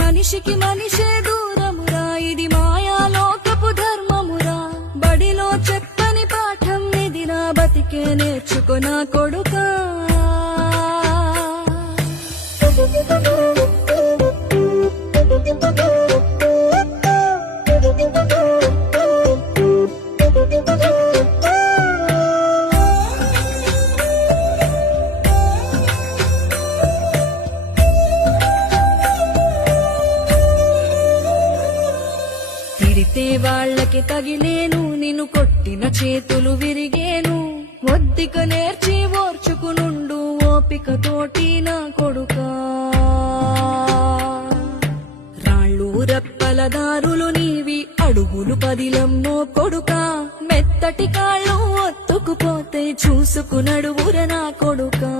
మనిషికి మనిషే దూరమురా, ఇది మాయాలోకపు ధర్మమురా. బడిలో చెప్పని పాఠం ఇదిరా, బతికే నేర్చుకున్నా కొడుకా. తిడితే వాళ్ళకి తగిలేను, నిన్ను కొట్టిన చేతులు విరిగేను. ఒద్దిక నేర్చి ఓర్చుకునుండు, ఓపికతోటి నా కొడుకా. రాళ్ళు రప్పల దారులు నీవి, అడుగులు పదిలమ్మో కొడుకా. మెత్తటి కాళ్ళు ఒత్తుకుపోతే చూసుకునడువుర నా కొడుకా.